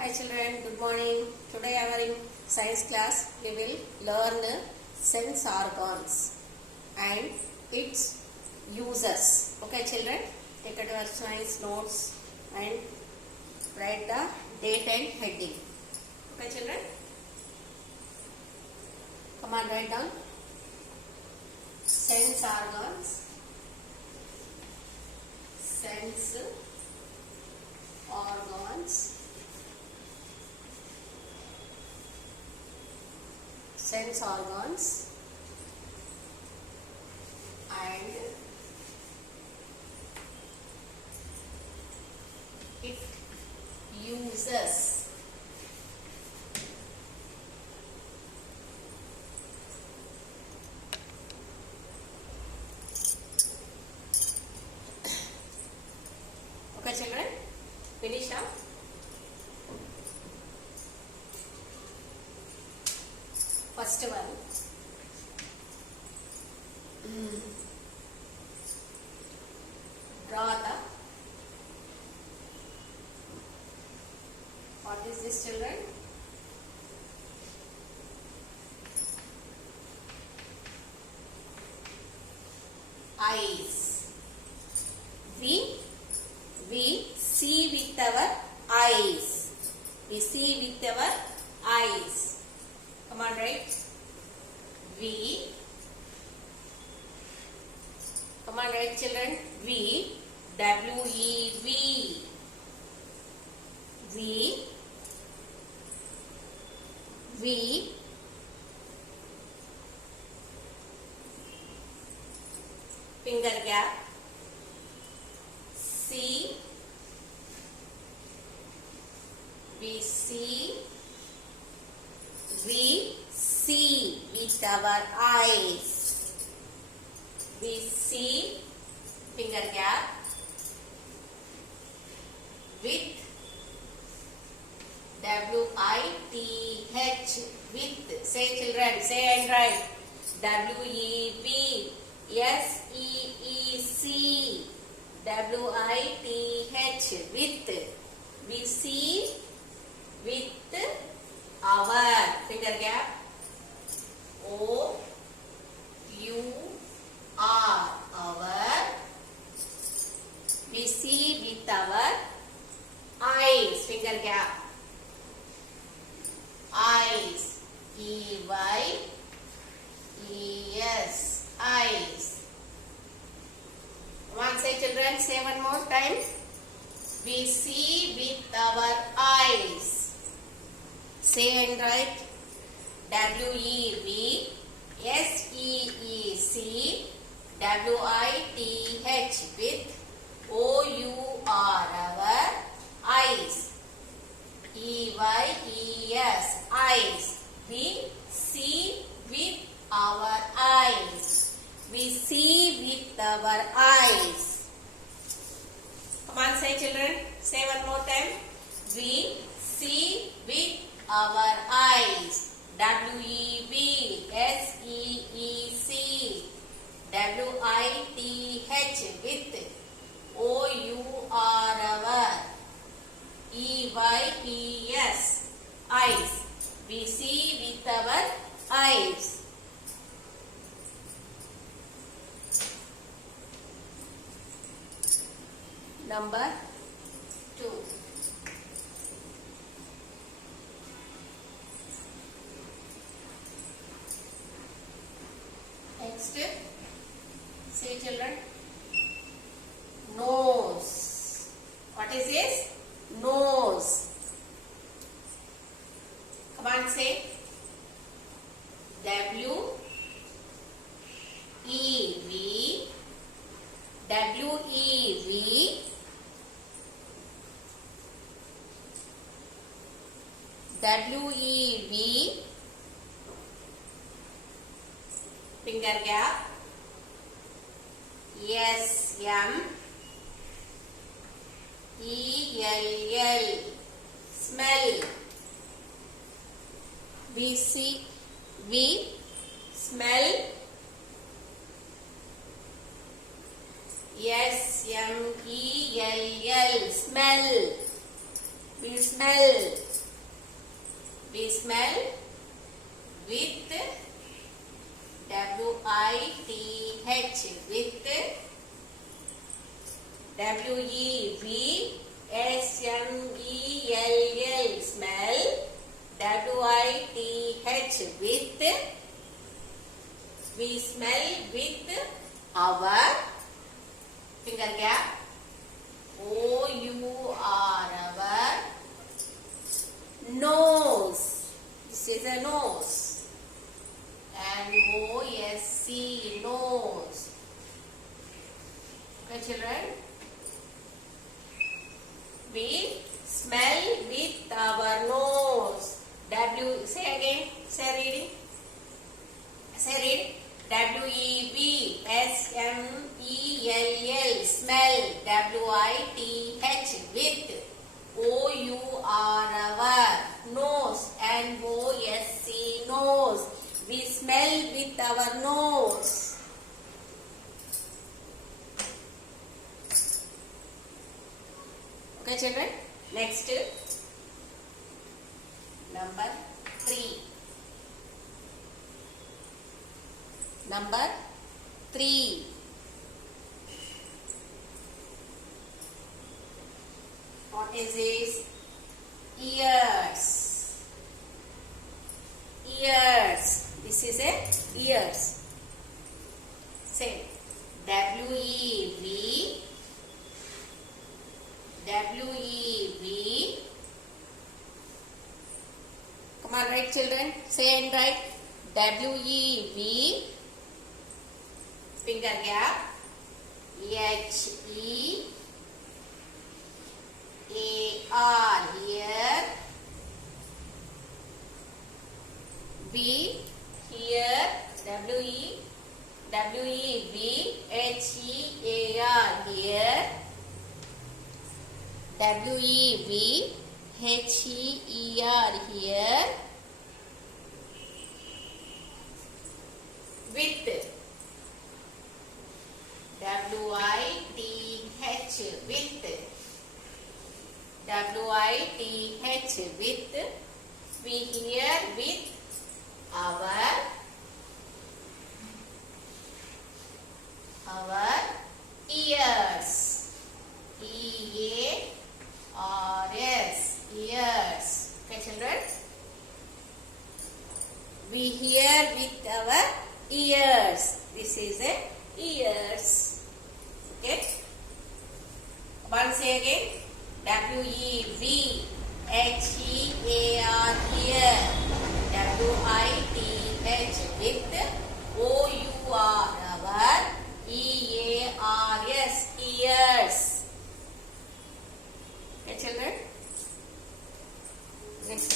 Hi children, good morning. Today our in science class we will learn sense organs and its uses. Okay children, take out your science notes and write the date and heading. Okay children, come on, write down sense organs. Sense organs. Sense organs and it uses. Okay children, finish up. First one, draw the, what is this children? Eyes. We see with our eyes. We see with our eyes. Come on, write. We. Come on, write children. We. W-E-V. We. Finger gap. See. We see. We see with our eyes. We see, finger gap, with, W-I-T-H, with, say children, say and write, W-E-V-S-E-E-C, W-I-T-H, with, we see with our, finger gap, O-U-R, our, we see with our eyes, finger gap, eyes, E-Y-E-S, eyes. Come on, say children, say one more time. We see with our eyes. Say and write. W-E-V-S-E-E-C W-I-T-H, with O-U-R, our eyes. E-Y-E-S, eyes. We see with our eyes. We see with our eyes. Come on, say children. Say one more time. We see with our eyes. W-E-V-S-E-E-C W-I-T-H, with O-U-R, our E-Y-E-S, eyes. We see with our eyes. Number 2. Next, say children, nose. What is this? Nose. Come on, say. W-E-V. W-E-V. W-E-V. Finger gap. S-M. E-L-L. Smell. We see. We smell. S-M-E-L-L. Smell. We smell. We smell with W-I-T-H, with W-E-V-S-M-E-L-L, smell, W-I-T-H, with, we smell with our, finger gap, O-U-R, our nose. This is a nose. And O-S-C, nose. Okay, children? We smell with our nose. W, say again, say reading. Say read. W-E-V-S-M-E-L-L, smell, W-I-T-H, with, O-U-R, our nose, and O-S-C, nose. We smell with our nose. Okay, children? Next, number 3. Number 3. What is this? Ears. Ears. This is a ears. Say W-E-V, W-E-V. Come on, write, children. Say and write. W-E-V, finger gap, H-E-A-R, here, V, here, W-E-V-H-E-A-R, here, W-E-V-H-E-E-R, here, with, W-I-T-H, with, W-I-T-H, with, we hear with our ears. E-A-R-S, ears. Okay, children? We hear with our ears. This is a ears. Okay? Once again, W-E-V-H-E-A-R, here, W-I-T-H, with, O-U-R, our, E-A-R-S, ears. Okay, children? Next.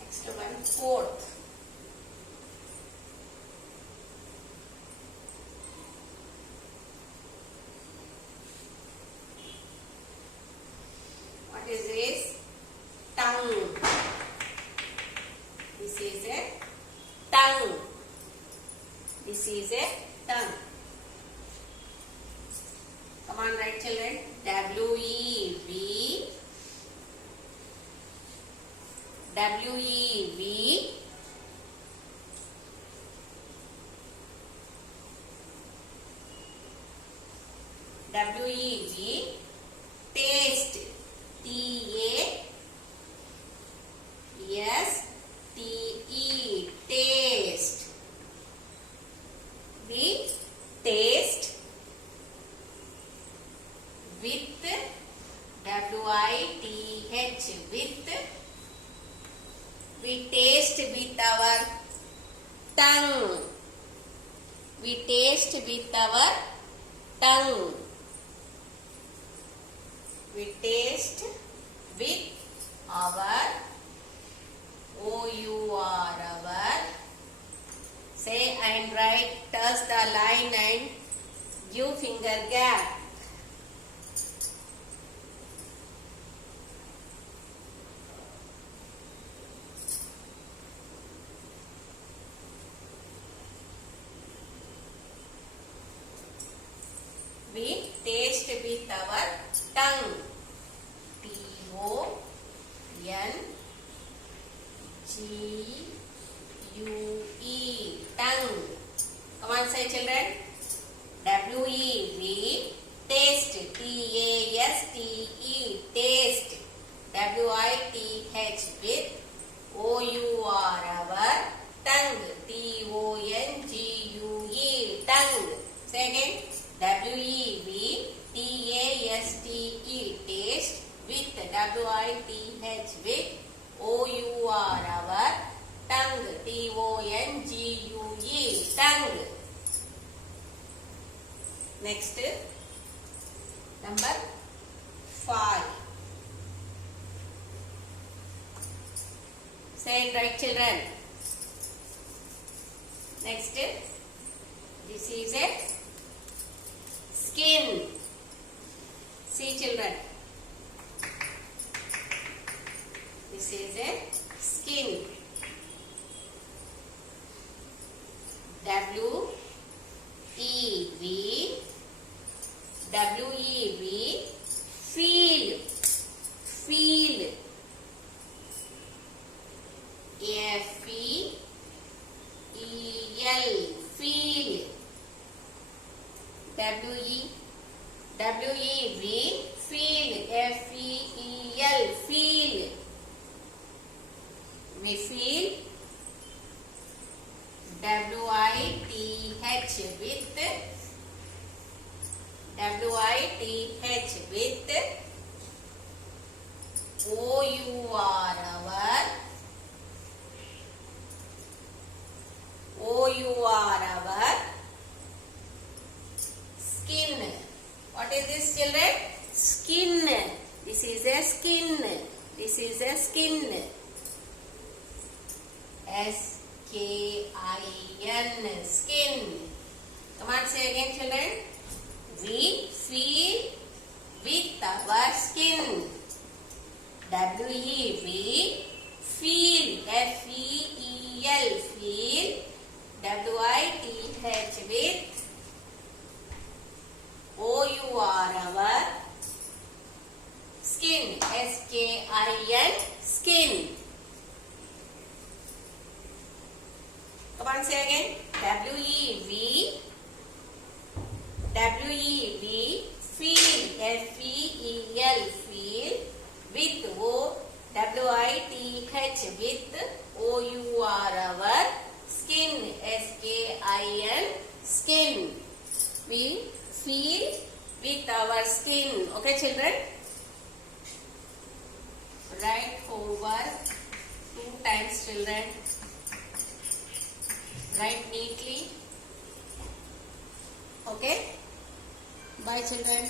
Next one, 4th. What is this? Tongue. This is a tongue. This is a tongue. Come on, write, children. W-E-V, W-E-V, W-E-V, taste, T-A-S-T-E, taste. We taste with, W-I-T-H, with, we taste with our tongue. We taste with our tongue. We taste with our, O-U-R, our, say and write, touch the line and give finger gap. We taste with our tongue. T-O-N-G-U-E. Tongue. Come on, say children. W-E. We taste. T-A-S-T-E. Taste. W-I-T-H. With O-U-R. Our tongue. T-O-N-G-U-E. Tongue. Say again. W-E-V. T-A-S-T-E. Taste. With W-I-T-H. With O-U-R. Our tongue. T-O-N-G-U-E. Tongue. Next, number 5. Say it right, children. Next, this is a skin. See, children. This is a skin. W-E-V. W-E-V. Feel. Feel. F-E-E-L. Feel. W-E-V. Feel. F-E-E-L. Feel. We feel. W-I-T-H with W-I-T-H with O-U-R. Our O-U-R. Our skin. What is this, children? Skin. This is a skin. This is a skin. S-K-I-N. Skin. Come on, say again, children. We feel with our skin. W-E-V. Feel. F-E-E-L. Feel. W-I-T-H with O-U-R. Our skin. S-K-I-N. Skin. Come on, say again. W-E-V. W-E-V. Feel. F-E-E-L. Feel. With W-I-T-H. With O-U-R. Our skin. S-K-I-N. Skin. We feel with our skin. Okay, children? Write homework 2 times, children. Write neatly. Okay? Bye, children.